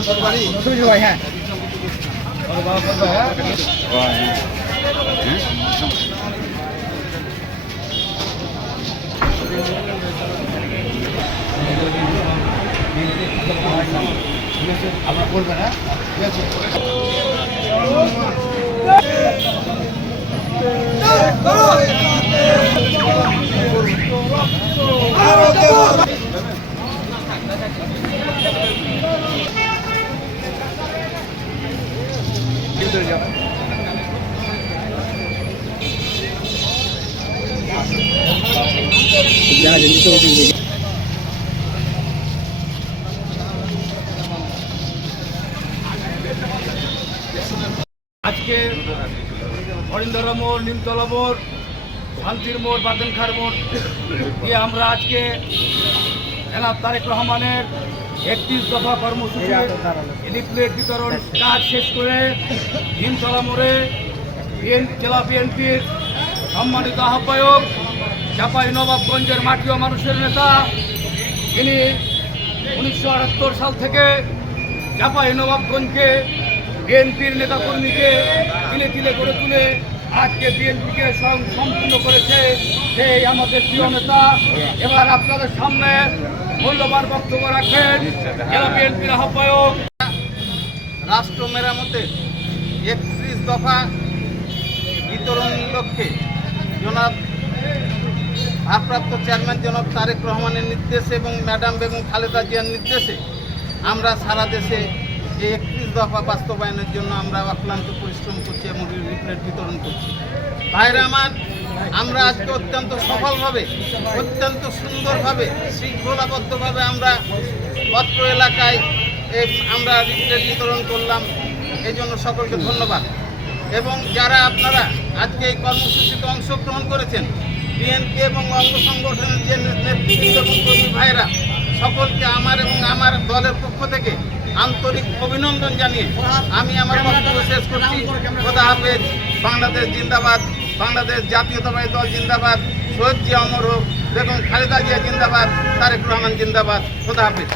হ্যাঁ আমরা বলবেন হ্যাঁ ঠিক আছে। আজকে হরিন্দর মোড়, নিমতলা মোড়, শান্তির মোড়, বাদেনখার মোড় দিয়ে আমরা আজকে জনাব তারেক রহমানের 31 দফা কর্মসূচির লিফলেট বিতরণ কাজ শেষ করে নিমতলা মোড়ে জেলা বিএনপির সম্মানিত আহ্বায়ক, চাঁপাইনবাবগঞ্জের মাটি ও মানুষের নেতা, তিনি 1978 সাল থেকে চাঁপাইনবাবগঞ্জকে বিএনপির নেতাকর্মীকে তিলে তিলে করে তুলে আজকে বিএনপিকে সম্পূর্ণ করেছে সেই আমাদের প্রিয় নেতা। এবার আপনাদের সামনে মূল্যবান বক্তব্য রাখেন জেলা বিএনপির আহ্বায়ক। রাষ্ট্র মেরামতের 31 দফা বিতরণ লক্ষ্যে জনাব ভারপ্রাপ্ত চেয়ারম্যান জনাব তারেক রহমানের নির্দেশে এবং ম্যাডাম বেগম খালেদা জিয়ার নির্দেশে আমরা সারা দেশে এই 31 দফা বাস্তবায়নের জন্য আমরা অক্লান্ত পরিশ্রম করছি এবং লিফলেট বিতরণ করছি। ভাইরা আমার, আমরা আজকে অত্যন্ত সফলভাবে, অত্যন্ত সুন্দরভাবে, শৃঙ্খলাবদ্ধভাবে আমরা অত্র এলাকায় আমরা লিফলেট বিতরণ করলাম। এই জন্য সকলকে ধন্যবাদ। এবং যারা আপনারা আজকে এই কর্মসূচিতে অংশগ্রহণ করেছেন, বিএনপি এবং অঙ্গ সংগঠনের যে নেতৃত্ব এবং কর্মী ভাইরা, সকলকে আমার এবং আমার দলের পক্ষ থেকে আন্তরিক অভিনন্দন জানিয়ে আমি আমার বক্তব্য শেষ করছি। খোদা হাফেজ। বাংলাদেশ জিন্দাবাদ, বাংলাদেশ জাতীয়তাবাদী দল জিন্দাবাদ, শহীদ জিয়া অমর হোক, বেগম খালেদা জিয়া জিন্দাবাদ, তারেক রহমান জিন্দাবাদ। খোদা হাফেজ।